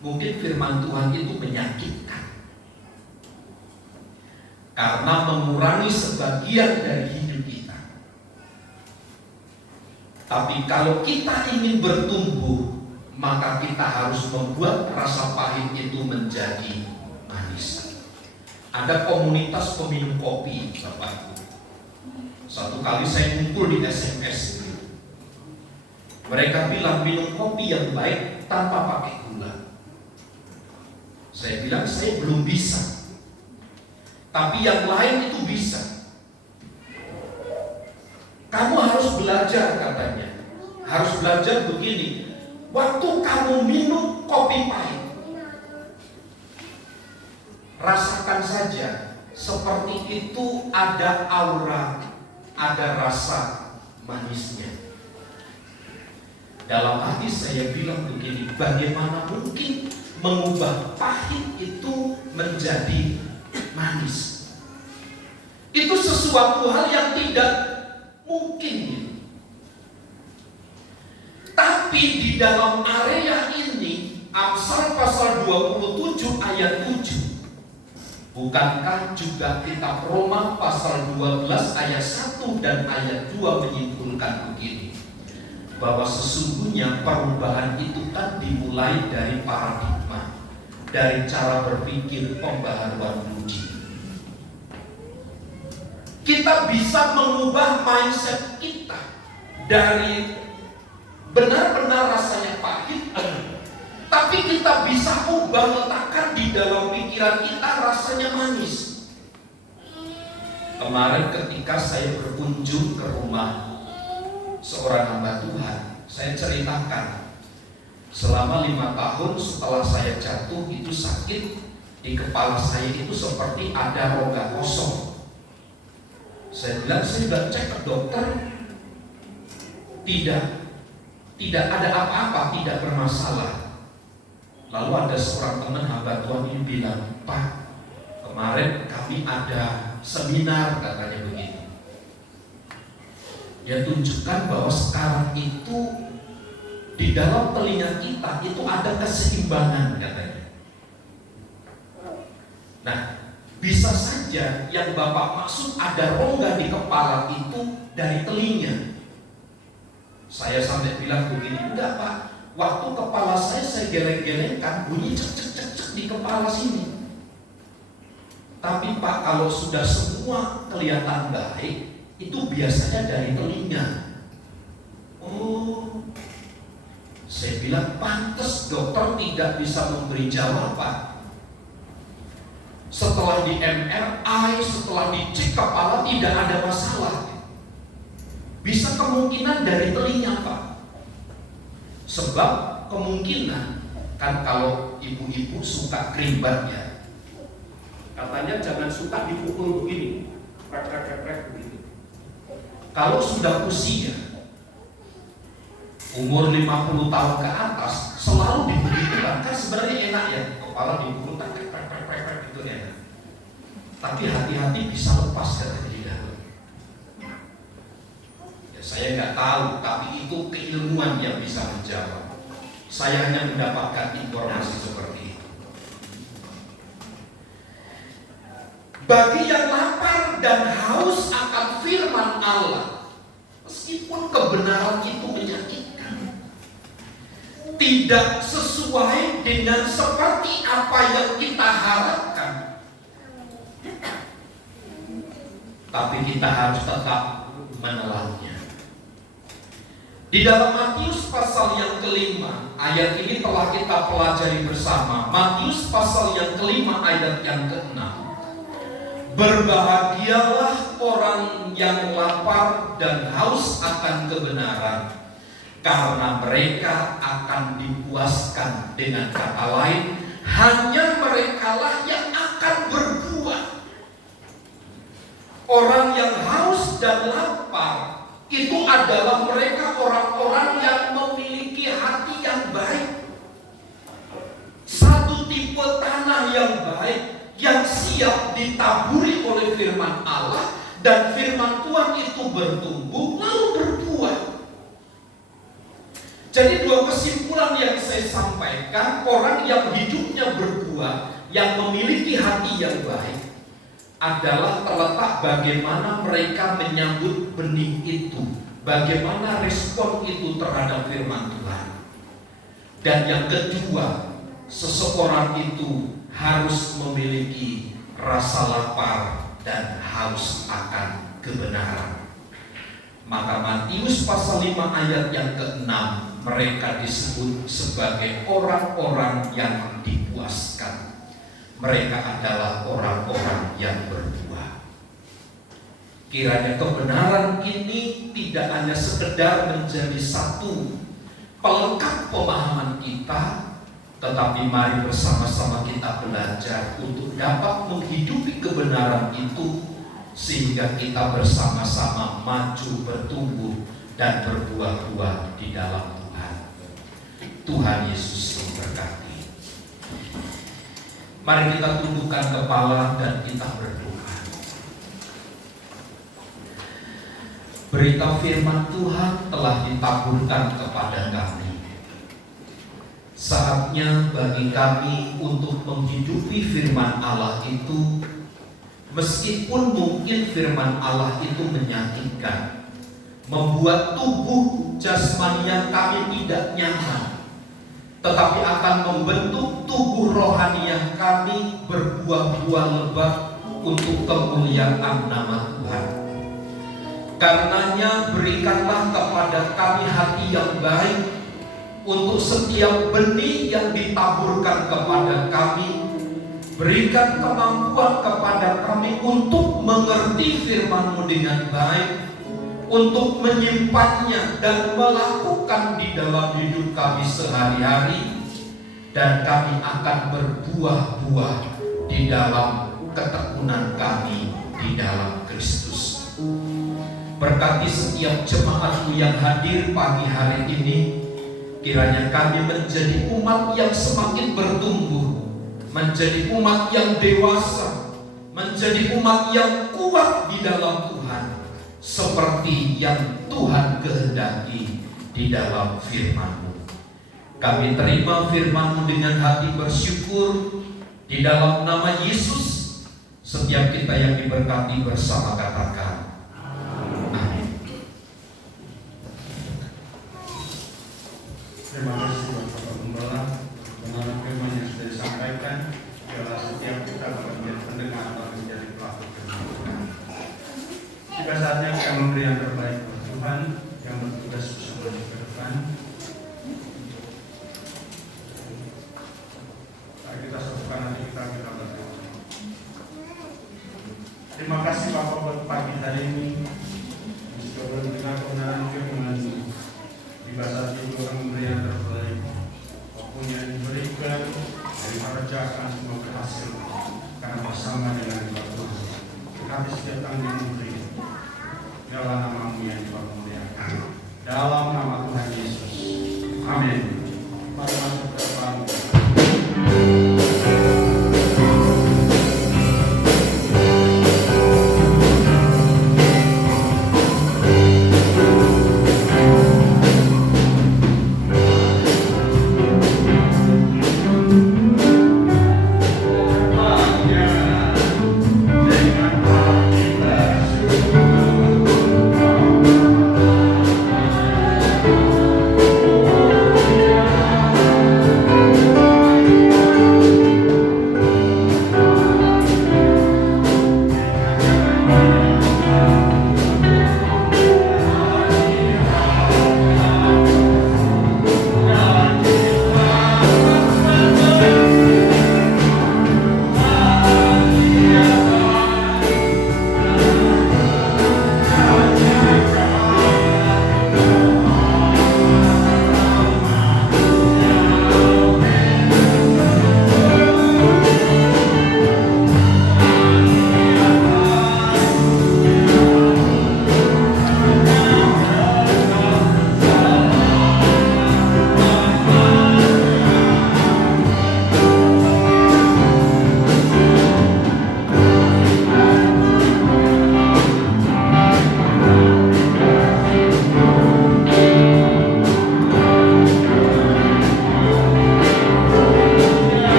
mungkin firman Tuhan itu menyakitkan karena mengurangi sebagian dari hidup kita. Tapi kalau kita ingin bertumbuh, maka kita harus membuat rasa pahit itu menjadi manis. Ada komunitas peminum kopi, Bapak Ibu. Satu kali saya kumpul di SMS. Mereka bilang minum kopi yang baik tanpa pakai gula. Saya bilang saya belum bisa. Tapi yang lain itu bisa. Kamu harus belajar katanya. Harus belajar begini. Waktu kamu minum kopi pahit, rasakan saja seperti itu ada aura, ada rasa manisnya. Dalam hati saya bilang begini, bagaimana mungkin mengubah pahit itu menjadi manis? Itu sesuatu hal yang tidak mungkin. Tapi di dalam area ini, Amsal pasal 27 ayat 7, bukankah juga kitab Roma pasal 12 ayat 1 dan ayat 2 menyimpulkan begini, bahwa sesungguhnya perubahan itu kan dimulai dari paradigma, dari cara berpikir pembaharuan budi. Kita bisa mengubah mindset kita dari benar-benar rasanya pahit, tapi kita bisa ubah, letakkan di dalam pikiran kita rasanya manis. Kemarin ketika saya berkunjung ke rumah seorang hamba Tuhan, saya ceritakan selama 5 tahun setelah saya jatuh itu sakit di kepala saya itu seperti ada rongga kosong. Saya bilang, saya sudah cek ke dokter, tidak ada apa-apa, tidak bermasalah. Lalu ada seorang teman hamba Tuhan ini bilang, Pak, kemarin kami ada seminar, katanya begitu. Dia tunjukkan bahwa sekarang itu di dalam telinga kita itu ada keseimbangan, katanya. Nah, bisa saja yang Bapak maksud ada rongga di kepala itu dari telinga. Saya sampai bilang begini, enggak Pak, waktu kepala saya geleng-gelengkan, bunyi cek di kepala sini. Tapi Pak, kalau sudah semua kelihatan baik, itu biasanya dari telinga. Oh, saya bilang pantas dokter tidak bisa memberi jawaban. Setelah di MRI, setelah dicek kepala tidak ada masalah. Bisa kemungkinan dari telinga Pak. Sebab kemungkinan, kan kalau ibu-ibu suka kerimbat ya, katanya jangan suka dipukul begini, prek begitu. Kalau sudah usia umur 50 tahun ke atas selalu dibegitukan, kan sebenarnya enak ya, kepala dipukul prek gitu ya. Tapi hati-hati bisa lepas katanya di dalam. Ya saya nggak tahu, tapi itu keilmuan yang bisa menjawab. Saya hanya mendapatkan informasi seperti itu. Bagi yang lapar dan haus akan firman Allah, meskipun kebenaran itu menyakitkan, tidak sesuai dengan seperti apa yang kita harapkan, tapi kita harus tetap menelannya. Di dalam Matius pasal yang kelima, ayat ini telah kita pelajari bersama. Matius pasal yang kelima ayat yang ke-6. Berbahagialah orang yang lapar dan haus akan kebenaran, karena mereka akan dipuaskan. Dengan kata lain, hanya merekalah yang akan berbuah. Orang yang haus dan lapar itu adalah mereka orang-orang yang memiliki hati yang baik. Satu tipe tanah yang baik yang siap ditaburi oleh firman Allah, dan firman Tuhan itu bertumbuh lalu berbuah. Jadi dua kesimpulan yang saya sampaikan, orang yang hidupnya berbuah, yang memiliki hati yang baik, adalah terletak bagaimana mereka menyambut benih itu, bagaimana respon itu terhadap firman Tuhan. Dan yang kedua, seseorang itu harus memiliki rasa lapar dan haus akan kebenaran. Maka Matius pasal 5 ayat yang ke-6, mereka disebut sebagai orang-orang yang dipuaskan. Mereka adalah orang-orang yang berbuah. Kiranya kebenaran ini tidak hanya sekedar menjadi satu pelengkap pemahaman kita, tetapi mari bersama-sama kita belajar untuk dapat menghidupi kebenaran itu, sehingga kita bersama-sama maju, bertumbuh, dan berbuah-buah di dalam Tuhan. Tuhan Yesus memberkati. Mari kita tundukkan kepala dan kita berdoa. Berita firman Tuhan telah ditaburkan kepada kami. Saatnya bagi kami untuk menghidupi firman Allah itu, meskipun mungkin firman Allah itu menyakitkan, membuat tubuh jasmania kami tidak nyaman, tetapi akan membentuk tubuh rohania kami berbuah-buah lebat untuk kemuliaan nama Tuhan. Karenanya berikanlah kepada kami hati yang baik untuk setiap benih yang ditaburkan kepada kami, Berikan kemampuan kepada kami untuk mengerti firman-Mu dengan baik, untuk menyimpannya dan melakukan di dalam hidup kami sehari-hari, dan kami akan berbuah-buah di dalam ketekunan kami di dalam Kristus. Berkati setiap jemaat-Mu yang hadir pagi hari ini, kiranya kami menjadi umat yang semakin bertumbuh, menjadi umat yang dewasa, menjadi umat yang kuat di dalam Tuhan, seperti yang Tuhan kehendaki di dalam firman-Mu. Kami terima firman-Mu dengan hati bersyukur di dalam nama Yesus. Setiap kita yang diberkati bersama katakan amin. Terima kasih Bapak Gembala dengan firman yang sudah disampaikan. Biarlah setiap kita menjadi pendengar atau menjadi pelaku firman Tuhan. Tiba saatnya kita memberi yang terbaik buat Tuhan yang bertugas bersama ke depan. Mari kita satukan hati kita berdoa. Terima kasih Bapak buat pagi hari ini. Sudah mendengar kebenaran firman-Mu. Tiba saat itu orang memberi yang terbaik. Apapun yang diberikan dari kerjakan semua berhasil karena bersama dengan Tuhan. Habis datang di negeri. Dalam nama-Mu yang dimuliakan. Dalam nama Tuhan Yesus. Amin. Mari masuk ke dalam.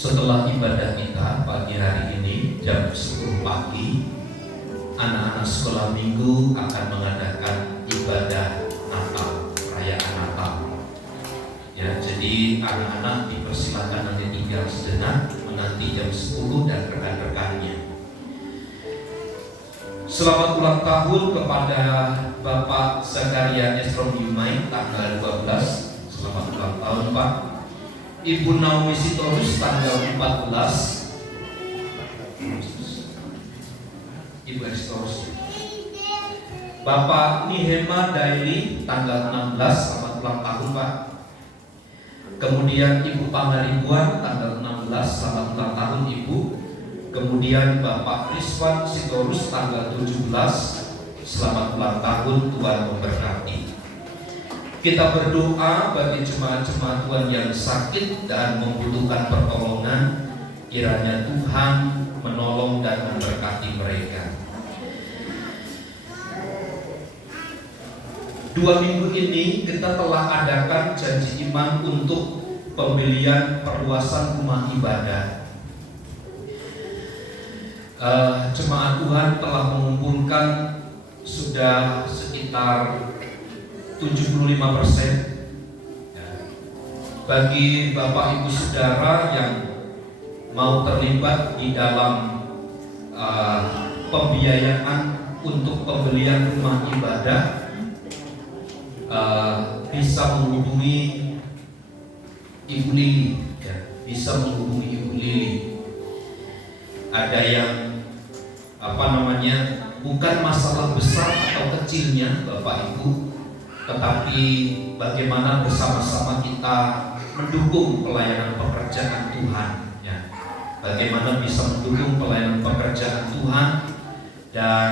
Setelah ibadah kita pagi hari ini jam 10 pagi, anak-anak sekolah minggu akan mengadakan ibadah Natal, perayaan Natal. Ya, jadi anak-anak dipersilakan nanti tinggal sejenak menanti jam 10 dan rekan-rekannya. Selamat ulang tahun kepada Bapak Zakaria Esrom Yumai tanggal 12. Selamat ulang tahun Pak. Ibu Naomi Sitorus tanggal 14. Ibu Sitorus. Bapak Nihema Daili tanggal 16. Selamat ulang tahun Pak. Kemudian Ibu Pangaribuan tanggal 16. selamat ulang tahun Ibu. Kemudian Bapak Rizwan Sitorus tanggal 17, selamat ulang tahun, Tuhan memberkati. Kita berdoa bagi jemaat-jemaat Tuhan yang sakit dan membutuhkan pertolongan, kiranya Tuhan menolong dan memberkati mereka. 2 minggu ini kita telah adakan janji iman untuk pembelian perluasan rumah ibadah. Jemaat Tuhan telah mengumpulkan sudah sekitar 75%. Bagi Bapak Ibu Saudara yang mau terlibat di dalam pembiayaan untuk pembelian rumah ibadah, bisa menghubungi Ibu Lili, bisa menghubungi Ibu Lili. Ada yang bukan masalah besar atau kecilnya Bapak Ibu, tetapi bagaimana bersama-sama kita mendukung pelayanan pekerjaan Tuhan, ya. Bagaimana bisa mendukung pelayanan pekerjaan Tuhan, dan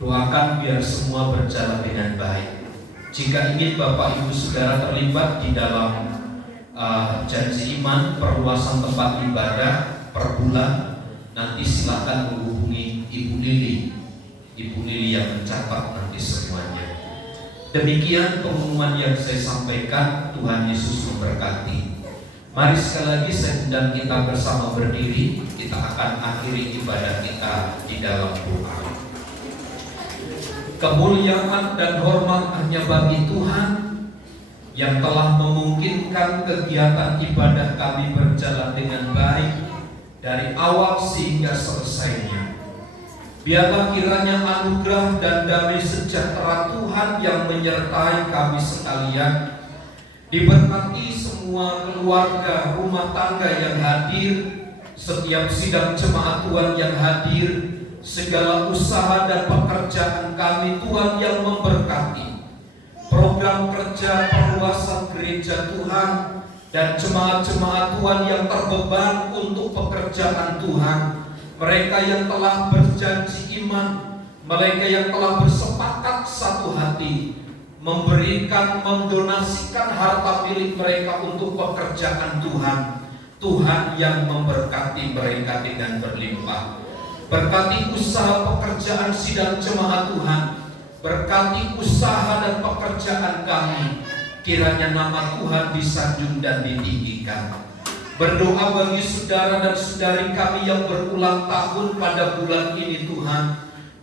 doakan biar semua berjalan dengan baik. Jika ingin Bapak Ibu Saudara terlibat di dalam janji iman perluasan tempat ibadah per bulan, nanti silakan menghubungi Ibu Lili. Ibu Lili yang mencatat nanti semuanya. Demikian pengumuman yang saya sampaikan. Tuhan Yesus memberkati. Mari sekali lagi saya undang kita bersama berdiri. Kita akan akhiri ibadah kita di dalam doa. Kemuliaan dan hormat hanya bagi Tuhan yang telah memungkinkan kegiatan ibadah kami berjalan dengan baik dari awal sehingga selesainya. Biarlah kiranya anugerah dan damai sejahtera Tuhan yang menyertai kami sekalian, diberkati semua keluarga rumah tangga yang hadir, setiap sidang jemaat Tuhan yang hadir, segala usaha dan pekerjaan kami Tuhan yang memberkati, program kerja perluasan gereja Tuhan, dan jemaat-jemaat Tuhan yang terbeban untuk pekerjaan Tuhan, mereka yang telah berjanji iman, mereka yang telah bersepakat satu hati memberikan, mendonasikan harta milik mereka untuk pekerjaan Tuhan. Tuhan yang memberkati mereka dengan berlimpah. Berkati usaha pekerjaan sidang jemaat Tuhan, berkati usaha dan pekerjaan kami, kiranya nama Tuhan disanjung dan ditinggikan. Berdoa bagi saudara dan saudari kami yang berulang tahun pada bulan ini Tuhan,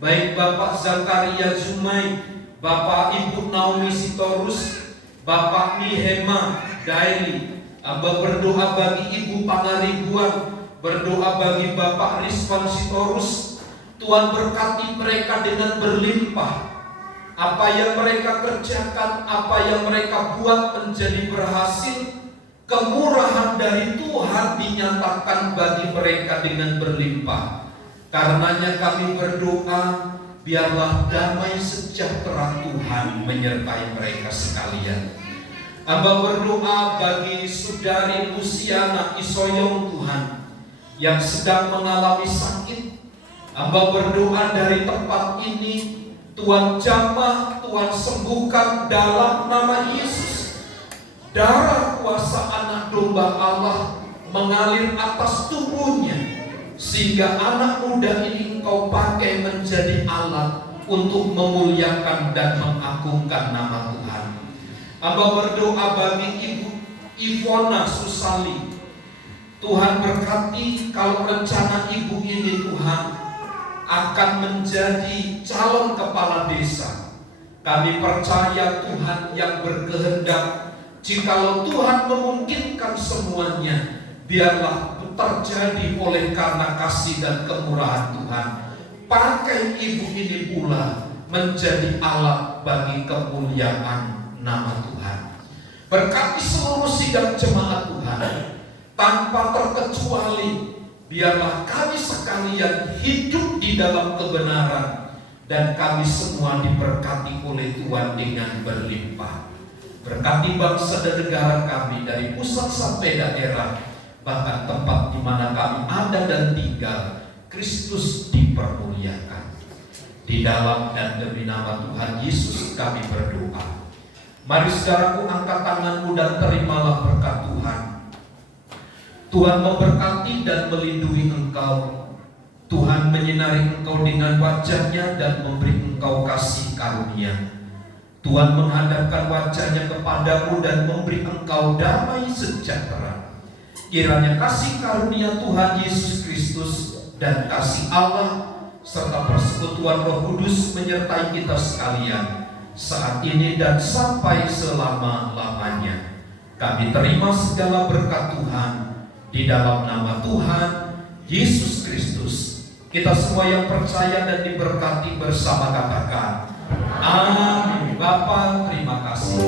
baik Bapak Zakaria Zumai, Bapak Ibu Naomi Sitorus, Bapak Mihema Daily. Amba berdoa bagi Ibu Pangaribuan, berdoa bagi Bapak Rizwan Sitorus. Tuhan berkati mereka dengan berlimpah. Apa yang mereka kerjakan, apa yang mereka buat menjadi berhasil. Kemurahan dari Tuhan dinyatakan bagi mereka dengan berlimpah. Karenanya kami berdoa, biarlah damai sejahtera Tuhan menyertai mereka sekalian. Amba berdoa bagi saudari Luciana Isoyong Tuhan yang sedang mengalami sakit. Amba berdoa dari tempat ini, Tuhan jamah, Tuhan sembuhkan dalam nama Yesus. Darah kuasa anak domba Allah mengalir atas tubuhnya, sehingga anak muda ini Engkau pakai menjadi alat untuk memuliakan dan mengagungkan nama Tuhan. Amba berdoa bagi Ibu Ivona Susali. Tuhan berkati kalau rencana ibu ini Tuhan akan menjadi calon kepala desa. Kami percaya Tuhan yang berkehendak. Jikalau Tuhan memungkinkan semuanya, biarlah terjadi oleh karena kasih dan kemurahan Tuhan. Pakai ibu ini pula menjadi alat bagi kemuliaan nama Tuhan. Berkati seluruh sidang jemaat Tuhan, tanpa terkecuali, biarlah kami sekalian hidup di dalam kebenaran, dan kami semua diberkati oleh Tuhan dengan berlimpah. Berkati bangsa dan negara kami dari pusat sampai daerah. bahkan tempat di mana kami ada dan tinggal, Kristus dipermuliakan. Di dalam dan demi nama Tuhan Yesus kami berdoa. Mari saudaraku, angkat tanganmu dan terimalah berkat Tuhan. Tuhan memberkati dan melindungi engkau. Tuhan menyinari engkau dengan wajah-Nya dan memberi engkau kasih karunia. Tuhan menghadapkan wajah-Nya kepadamu dan memberi engkau damai sejahtera. Kiranya kasih karunia Tuhan Yesus Kristus dan kasih Allah serta persekutuan Roh Kudus menyertai kita sekalian saat ini dan sampai selama-lamanya. Kami terima segala berkat Tuhan di dalam nama Tuhan Yesus Kristus. Kita semua yang percaya dan diberkati bersama katakan amin. Bapa, terima kasih.